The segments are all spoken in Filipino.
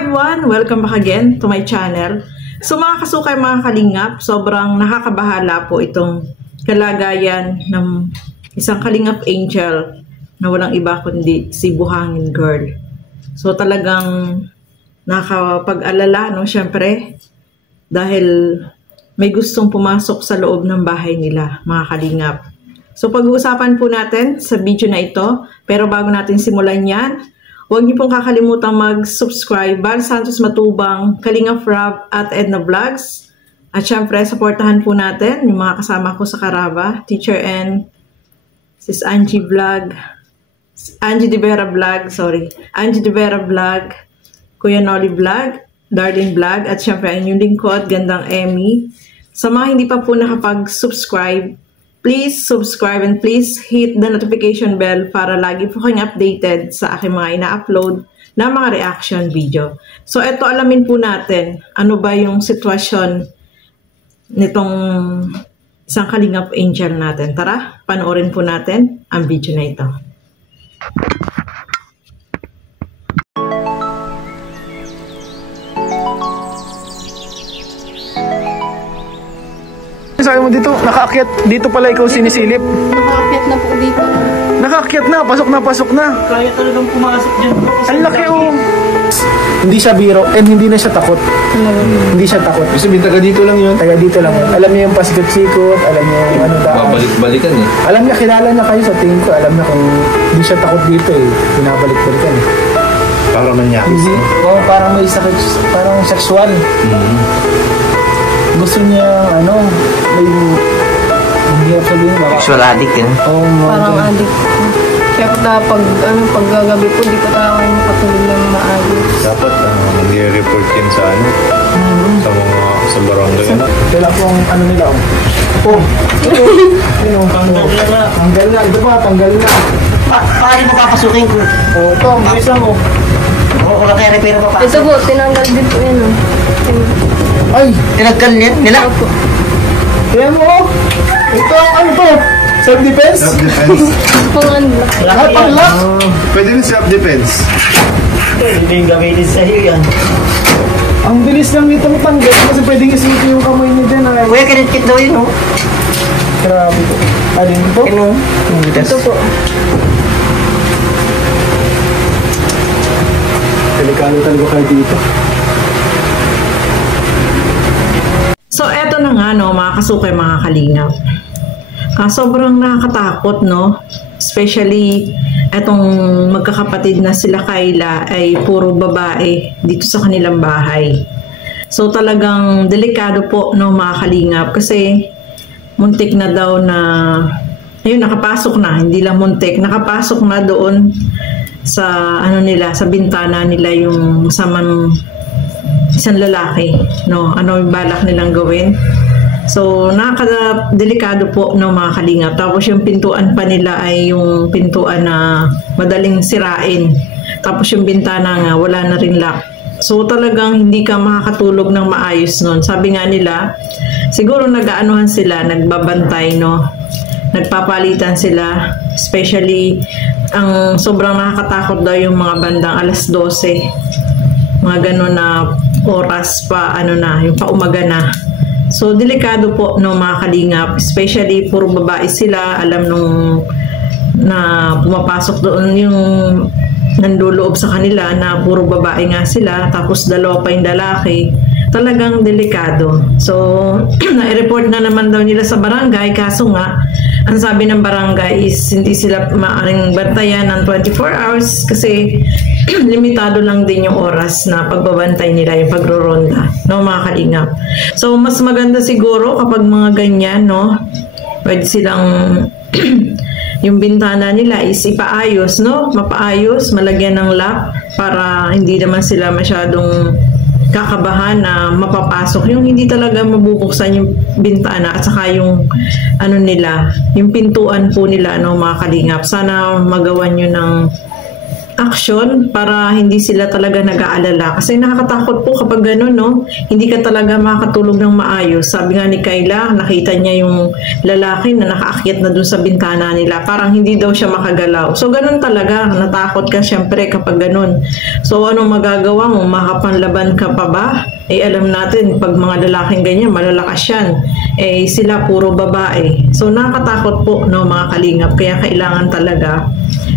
everyone! Welcome back again to my channel. So mga kasukay, mga kalingap, sobrang nakakabahala po itong kalagayan ng isang kalingap angel na walang iba kundi si Buhangin Girl. So talagang nakapag-alala, no? Siyempre, dahil may gustong pumasok sa loob ng bahay nila, mga kalingap. So pag-uusapan po natin sa video na ito, pero bago natin simulan yan, huwag niyo pong kakalimutan mag-subscribe, Val Santos Matubang, Kalingap Rob at Edna Vlogs. At syempre, supportahan po natin yung mga kasama ko sa Caraba, Teacher N, Sis Angie Vlog, Angie De Vera Vlog, Angie De Vera Vlog, Kuya Nolly Vlog, Darlene Vlog, at syempre ang inyong lingkod, Gandang Emmy. Sa mga hindi pa po nakapag-subscribe, please subscribe and please hit the notification bell para lagi po kayong updated sa aking mga ina-upload na mga reaction video. So eto, alamin po natin ano ba yung sitwasyon nitong isang kalingap angel natin. Tara, panoorin po natin ang video na ito. Sabi mo dito, nakaakyat dito pala ikaw sinisilip. Nakaakyat na po dito. Nakaakyat na, pasok na. Kaya talagang pumasok dyan. Ang laki oh. Hindi siya biro and hindi na siya takot. Hindi siya takot. Kasi taga dito lang yun. Taga dito lang. Alam niya yung pasikot-sikot, alam niya yung ano daan. Babalik-balikan eh. Alam niya, kilala niya kayo sa tingin ko. Alam niya kung hindi siya takot dito eh. Binabalik-balikan eh. Para manyakis. Oo, parang may sakit, parang sexual. Gusto niya, ano, may, hindi ako sabihin, Sexual addict yun. Oo, Parang addict. Kaya pag gagabi po, di pa tayo makatulog ng maayos. Dapat nag-report yan sa sa barangay. Kailan po ang ano nila, oh. Ito, tanggal na. Ito pa, tanggal na. Paano mo papasukin ko? Oo, ito, ang isa mo. O wala kaya repair pa. Ito po, tinanggal din po yan. Ay, Tinaggal yan nila? Opo. kaya mo, oh. Ito ang ano to? Self-defense? Self-defense. Pang-unlock. Lahat ang lock. Pwede rin self-defense. Hindi yung gamitin sa iyo yan. Ang bilis lang nito matanggal kasi pwedeng isipin yung kamay niya dyan. Ay, Kuya, kinitkit daw yun, no? grabe po. Alin po? Ito po. Delikado talaga kayo dito. So eto na nga, no, mga kasukay, mga kalingap. Sobrang nakakatakot, no? Especially etong magkakapatid na sila Kayla ay puro babae dito sa kanilang bahay. So talagang delikado po, no, mga kalingap, kasi muntik na daw na ayun, nakapasok na, hindi lang muntik, nakapasok na doon sa ano nila, sa bintana nila yung masamang isang lalaki, no? Ano yung balak nilang gawin? So, nakaka-delikado po, no, mga kalingap. Tapos yung pintuan pa nila ay yung pintuan na madaling sirain. Tapos yung bintana nga, wala na rin lock. So, talagang hindi ka makakatulog ng maayos nun. Sabi nga nila, siguro nag-aanuhan sila, nagbabantay, no? Nagpapalitan sila. Especially, ang sobrang nakakatakot daw yung mga bandang alas 12. Mga gano'n na oras pa, ano na, yung paumaga na. So, delikado po, no, mga kalingap. Especially, puro babae sila. Alam nung na pumapasok doon yung nanduloob sa kanila na puro babae nga sila. Tapos, dalawa pa yung lalaki. Talagang delikado. So, na-report na naman daw nila sa barangay. Kaso nga, ang sabi ng barangay is hindi sila maaaring bantayan ng 24 hours kasi limitado lang din yung oras na pagbabantay nila, yung pagro-ronda, no, mga kalingap. So, mas maganda siguro kapag mga ganyan, no, pwede silang yung bintana nila is ipaayos, no, mapaayos, malagyan ng lock para hindi naman sila masyadong kakabahan na mapapasok, yung hindi talaga mabubuksan yung bintana at saka yung ano nila, yung pintuan po nila, no, mga kalingap. Sana magawan nyo ng action para hindi sila talaga nag-aalala. Kasi nakakatakot po kapag gano'n, no? Hindi ka talaga makakatulog ng maayos. Sabi nga ni Kayla, nakita niya yung lalaki na nakaakyat na dun sa bintana nila. Parang hindi daw siya makagalaw. So, gano'n talaga. Natakot ka syempre kapag gano'n. So, anong magagawa mo? Makapanlaban ka pa ba? Eh, alam natin, pag mga lalaking ganyan, malalakas yan. Eh, sila puro babae. So, nakakatakot po, no, mga kalingap. Kaya kailangan talaga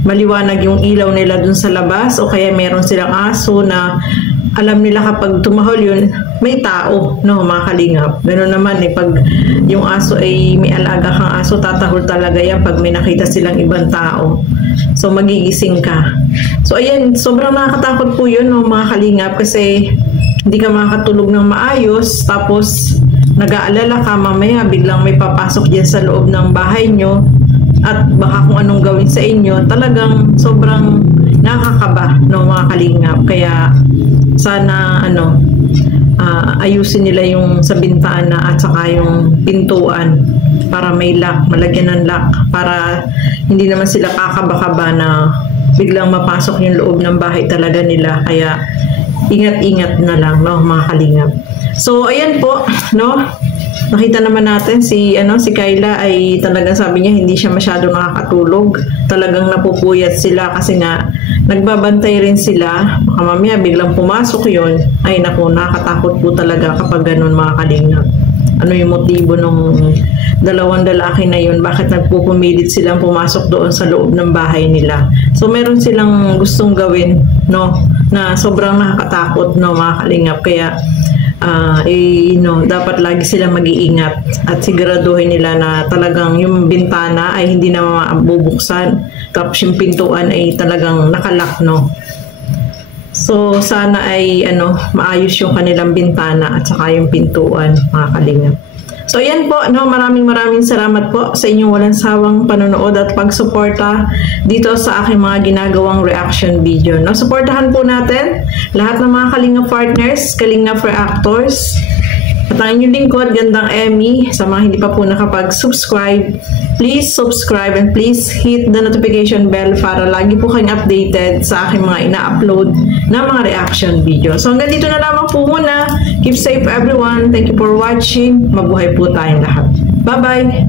maliwanag yung ilaw nila dun sa labas o kaya meron silang aso na alam nila kapag tumahol yun, may tao, no, mga kalingap. Ganoon naman pag yung aso ay may alaga kang aso, tatahol talaga yan pag may nakita silang ibang tao. So, magigising ka. So, ayan, sobrang nakakatakot po yun, no, mga kalingap, kasi hindi ka makakatulog ng maayos, tapos nag-aalala ka, mamaya biglang may papasok dyan sa loob ng bahay nyo, at baka kung anong gawin sa inyo, talagang sobrang nakakaba, no, mga kalingap. Kaya sana ayusin nila yung sa bintana at saka yung pintuan para may lock, malagyan ng lock, para hindi naman sila kakaba-kaba na biglang mapasok yung loob ng bahay talaga nila. Kaya ingat-ingat na lang, no, mga kalingap. So, ayan po, no. Nakita naman natin si Kayla ay talagang sabi niya hindi siya masyado nakakatulog. Talagang napupuyat sila kasi nga nagbabantay rin sila. Baka mamaya biglang pumasok yon. Ay naku, nakakatakot po talaga kapag ganun, mga kalingap. Ano yung motibo ng dalawang lalaki na yun? Bakit nagpupumilit silang pumasok doon sa loob ng bahay nila? So meron silang gustong gawin, no, na sobrang nakakatakot, no, mga kalingap. Kaya dapat lagi sila mag-iingat at siguraduhin nila na talagang yung bintana ay hindi na mabubuksan, tapos yung pintuan ay talagang nakalock, no. So sana ay maayos yung kanilang bintana at saka yung pintuan, mga kalingap. So ayan po, no, maraming salamat po sa inyong walang sawang panonood at pagsuporta dito sa aking mga ginagawang reaction video. No, suportahan po natin lahat ng mga Kalingap partners, Kalingap reactors, at ang inyong lingkod, Gandang Emmy. Sa mga hindi pa po nakapag-subscribe, please subscribe and please hit the notification bell para lagi po kayong updated sa aking mga ina-upload na mga reaction video. So hanggang dito na lamang po muna. Keep safe everyone. Thank you for watching. Mabuhay po tayong lahat. Bye-bye!